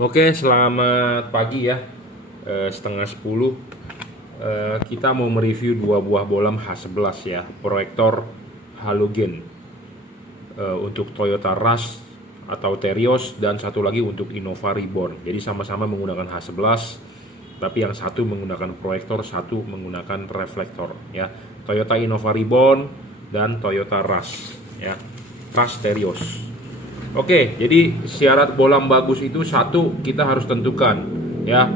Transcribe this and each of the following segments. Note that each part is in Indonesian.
Oke, selamat pagi ya. Setengah 10. Kita mau mereview dua buah bolam H11 ya, proyektor halogen untuk Toyota Rush atau Terios, dan satu lagi untuk Innova Reborn. Jadi sama-sama menggunakan H11, tapi yang satu menggunakan proyektor, satu menggunakan reflektor ya. Toyota Innova Reborn dan Toyota Rush ya. Rush Terios. Oke, jadi syarat bolam bagus itu satu, kita harus tentukan ya,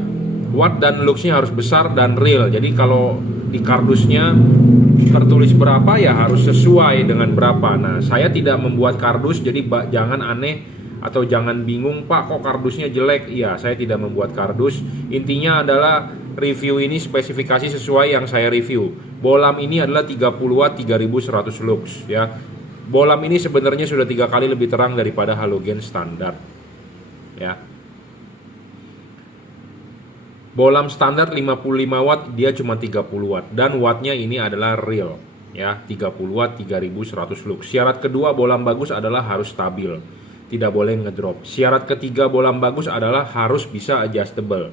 watt dan luxnya harus besar dan real. Jadi kalau di kardusnya tertulis berapa ya harus sesuai dengan berapa. Nah, saya tidak membuat kardus, jadi jangan aneh atau jangan bingung, Pak kok kardusnya jelek. Iya, saya tidak membuat kardus. Intinya adalah review ini spesifikasi sesuai yang saya review. Bolam ini adalah 30 watt 3100 lux ya. Bolam ini sebenarnya sudah 3 kali lebih terang daripada halogen standar ya. Bolam standar 55 watt, dia cuma 30 watt, dan wattnya ini adalah real ya, 30 watt 3100 lux. Syarat kedua bolam bagus adalah harus stabil, tidak boleh ngedrop. Syarat ketiga bolam bagus adalah harus bisa adjustable.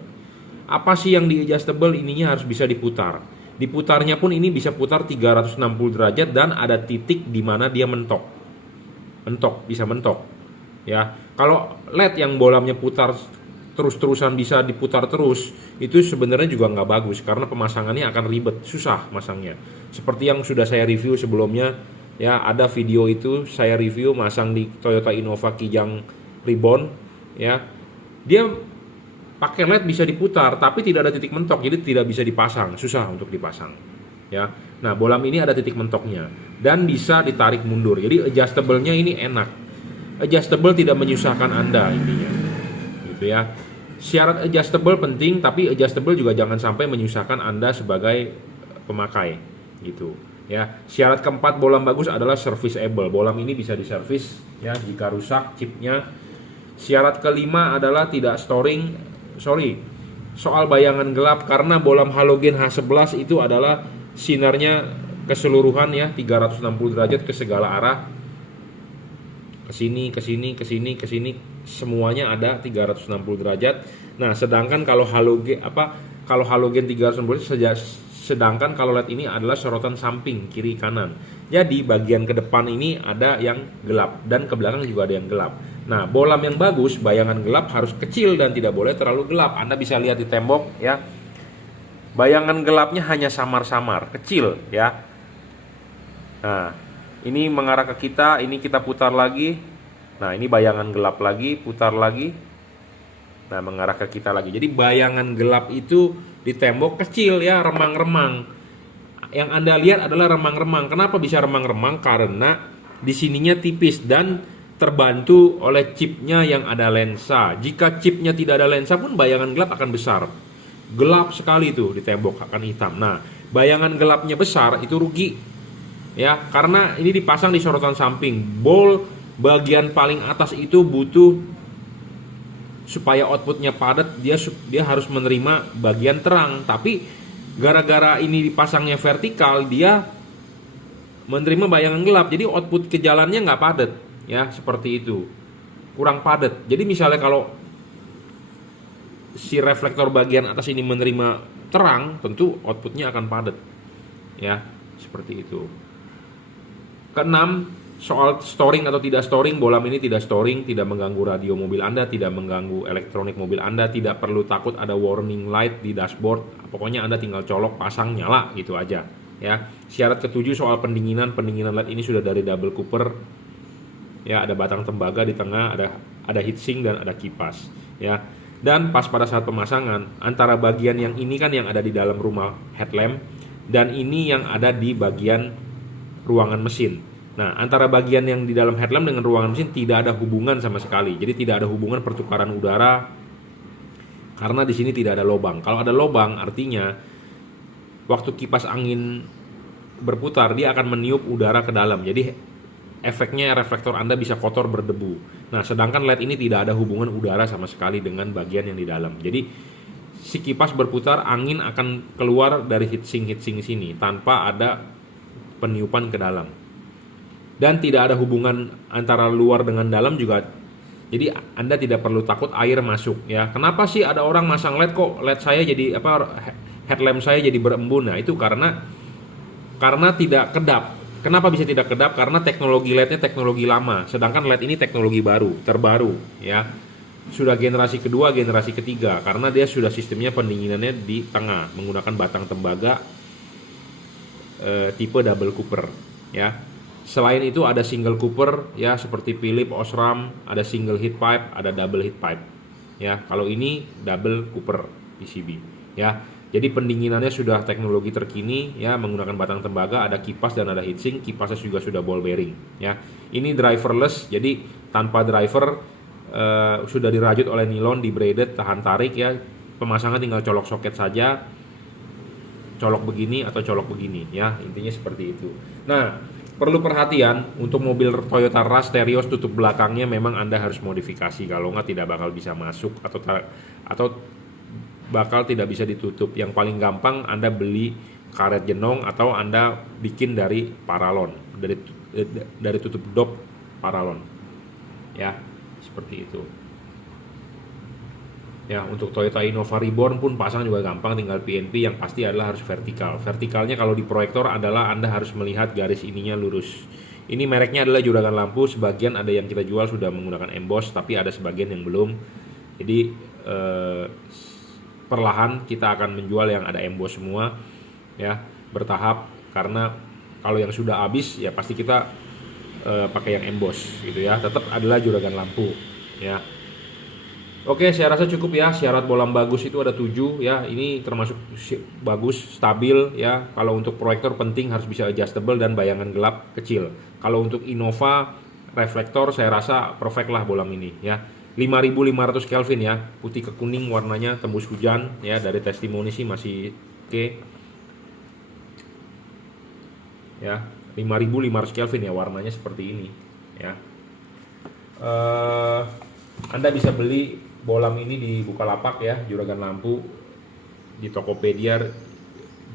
Apa sih yang di adjustable? Ininya harus bisa diputar. Diputarnya pun ini bisa putar 360 derajat dan ada titik di mana dia mentok. Bisa mentok. Ya. Kalau LED yang bolamnya putar terus-terusan bisa diputar terus, itu sebenarnya juga nggak bagus karena pemasangannya akan ribet, susah masangnya. Seperti yang sudah saya review sebelumnya, ya ada video itu saya review masang di Toyota Innova Kijang Reborn, ya. Dia pakai LED bisa diputar tapi tidak ada titik mentok, jadi tidak bisa dipasang, susah untuk dipasang ya. Nah, bolam ini ada titik mentoknya dan bisa ditarik mundur, jadi adjustable-nya ini enak. Adjustable tidak menyusahkan Anda intinya gitu ya. Syarat adjustable penting, tapi adjustable juga jangan sampai menyusahkan Anda sebagai pemakai gitu ya. Syarat keempat bolam bagus adalah serviceable. Bolam ini bisa diservis ya jika rusak chipnya. Syarat kelima adalah tidak soal bayangan gelap, karena bolam halogen H11 itu adalah sinarnya keseluruhan ya, 360 derajat ke segala arah. Ke sini, semuanya ada 360 derajat. Nah, sedangkan kalau halogen 360 derajat, sedangkan kalau LED ini adalah sorotan samping kiri kanan. Jadi bagian ke depan ini ada yang gelap dan ke belakang juga ada yang gelap. Nah, bolam yang bagus, bayangan gelap harus kecil dan tidak boleh terlalu gelap. Anda bisa lihat di tembok ya. Bayangan gelapnya hanya samar-samar, kecil ya. Nah, ini mengarah ke kita, ini kita putar lagi. Nah, ini bayangan gelap lagi, putar lagi. Nah, mengarah ke kita lagi. Jadi bayangan gelap itu di tembok kecil ya, remang-remang. Yang Anda lihat adalah remang-remang. Kenapa bisa remang-remang? Karena di sininya tipis dan terbantu oleh chipnya yang ada lensa. Jika chipnya tidak ada lensa pun bayangan gelap akan besar. Gelap sekali itu di tembok, akan hitam. Nah, bayangan gelapnya besar itu rugi ya, karena ini dipasang di sorotan samping. Bagian paling atas itu butuh, supaya outputnya padat, dia harus menerima bagian terang. Tapi gara-gara ini dipasangnya vertikal, dia menerima bayangan gelap, jadi output ke jalannya nggak padat ya, seperti itu, kurang padat. Jadi misalnya kalau si reflektor bagian atas ini menerima terang, tentu outputnya akan padat ya, seperti itu. Keenam, soal storing atau tidak storing, bolam ini tidak storing, tidak mengganggu radio mobil Anda, tidak mengganggu elektronik mobil Anda, tidak perlu takut ada warning light di dashboard. Pokoknya Anda tinggal colok, pasang, nyala gitu aja ya. Syarat ketujuh soal pendinginan LED ini sudah dari double cooper ya, ada batang tembaga di tengah, ada heatsink dan ada kipas ya. Dan pas pada saat pemasangan, antara bagian yang ini kan yang ada di dalam rumah headlamp, dan ini yang ada di bagian ruangan mesin. Nah, antara bagian yang di dalam headlamp dengan ruangan mesin tidak ada hubungan sama sekali. Jadi tidak ada hubungan pertukaran udara karena di sini tidak ada lubang. Kalau ada lubang artinya waktu kipas angin berputar dia akan meniup udara ke dalam. Jadi efeknya reflektor Anda bisa kotor, berdebu. Nah, sedangkan LED ini tidak ada hubungan udara sama sekali dengan bagian yang di dalam. Jadi si kipas berputar, angin akan keluar dari heatsink sini tanpa ada peniupan ke dalam. Dan tidak ada hubungan antara luar dengan dalam juga Jadi Anda tidak perlu takut air masuk ya. Kenapa sih ada orang masang LED kok LED saya jadi headlamp saya jadi berembun? Nah, itu karena tidak kedap. Kenapa bisa tidak kedap? Karena teknologi LED-nya teknologi lama, sedangkan LED ini teknologi baru, terbaru ya. Sudah generasi kedua, generasi ketiga, karena dia sudah sistemnya pendinginannya di tengah menggunakan batang tembaga tipe double cooper ya. Selain itu ada single cooper ya, seperti Philips, Osram, ada single heat pipe, ada double heat pipe ya. Kalau ini double cooper PCB ya. Jadi pendinginannya sudah teknologi terkini ya, menggunakan batang tembaga, ada kipas dan ada heatsink. Kipasnya juga sudah ball bearing ya. Ini driverless, jadi tanpa driver, sudah dirajut oleh nilon, di braided, tahan tarik ya. Pemasangan tinggal colok soket saja, colok begini atau colok begini ya, intinya seperti itu. Nah, perlu perhatian untuk mobil Toyota Rush, stereo tutup belakangnya memang Anda harus modifikasi, kalau nggak tidak bakal bisa masuk atau bakal tidak bisa ditutup. Yang paling gampang Anda beli karet jenong atau Anda bikin dari paralon, dari tutup dop paralon ya, seperti itu. Ya, untuk Toyota Innova Reborn pun pasang juga gampang, tinggal PNP, yang pasti adalah harus vertikal. Vertikalnya kalau di proyektor adalah Anda harus melihat garis ininya lurus. Ini mereknya adalah juragan lampu, sebagian ada yang kita jual sudah menggunakan emboss, tapi ada sebagian yang belum. Jadi perlahan kita akan menjual yang ada emboss semua ya, bertahap, karena kalau yang sudah habis ya pasti kita pakai yang emboss gitu ya. Tetap adalah juragan lampu ya. Oke, saya rasa cukup ya. Syarat bolam bagus itu ada 7 ya. Ini termasuk bagus, stabil ya. Kalau untuk proyektor penting harus bisa adjustable dan bayangan gelap kecil. Kalau untuk Innova reflektor saya rasa perfect lah bolam ini ya. 5500 Kelvin ya, putih ke kuning warnanya, tembus hujan ya. Dari testimoni sih masih oke. Ya, 5500 Kelvin ya, warnanya seperti ini ya. Anda bisa beli bolam ini di Bukalapak ya, juragan lampu, di Tokopedia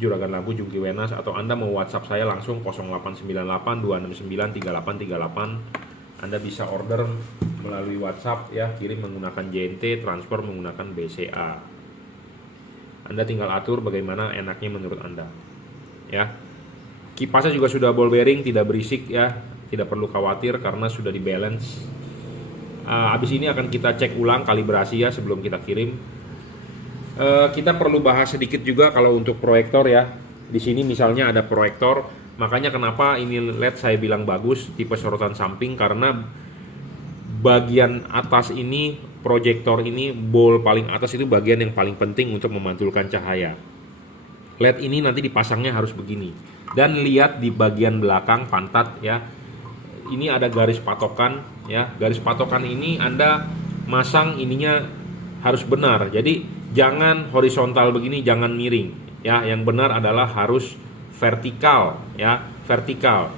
juragan lampu Jungki Wenas, atau Anda mau WhatsApp saya langsung 0898 269 3838. Anda bisa order melalui WhatsApp ya, kirim menggunakan JNT, transfer menggunakan BCA. Anda tinggal atur bagaimana enaknya menurut Anda ya. Kipasnya juga sudah ball bearing, tidak berisik ya, tidak perlu khawatir karena sudah di balance. Habis ini akan kita cek ulang kalibrasi ya sebelum kita kirim. Kita perlu bahas sedikit juga kalau untuk proyektor ya. Di sini misalnya ada proyektor, makanya kenapa ini LED saya bilang bagus tipe sorotan samping, karena bagian atas ini proyektor ini, bol paling atas itu bagian yang paling penting untuk memantulkan cahaya. LED ini nanti dipasangnya harus begini. Dan lihat di bagian belakang pantat ya. Ini ada garis patokan ya. Garis patokan ini Anda masang ininya harus benar. Jadi jangan horizontal begini, jangan miring ya. Yang benar adalah harus vertikal ya, vertikal.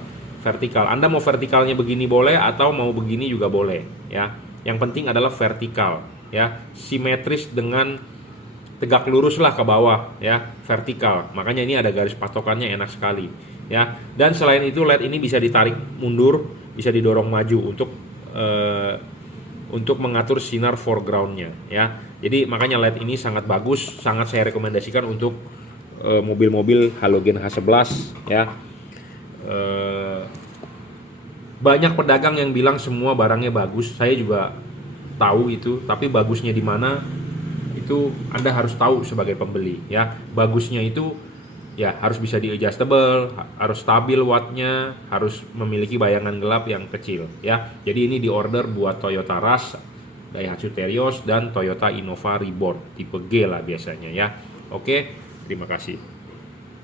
Anda mau vertikalnya begini boleh atau mau begini juga boleh ya. Yang penting adalah vertikal ya, simetris dengan tegak lurus lah ke bawah ya, vertikal. Makanya ini ada garis patokannya, enak sekali ya. Dan selain itu LED ini bisa ditarik mundur, bisa didorong maju untuk mengatur sinar foregroundnya ya. Jadi makanya LED ini sangat bagus, sangat saya rekomendasikan untuk mobil-mobil halogen H11 ya. Banyak pedagang yang bilang semua barangnya bagus, saya juga tahu itu, tapi bagusnya di mana itu Anda harus tahu sebagai pembeli ya. Bagusnya itu ya harus bisa di adjustable, harus stabil wattnya, harus memiliki bayangan gelap yang kecil ya. Jadi ini di order buat Toyota Rush, Daihatsu Terios, dan Toyota Innova Reborn tipe G lah biasanya ya. Oke, terima kasih.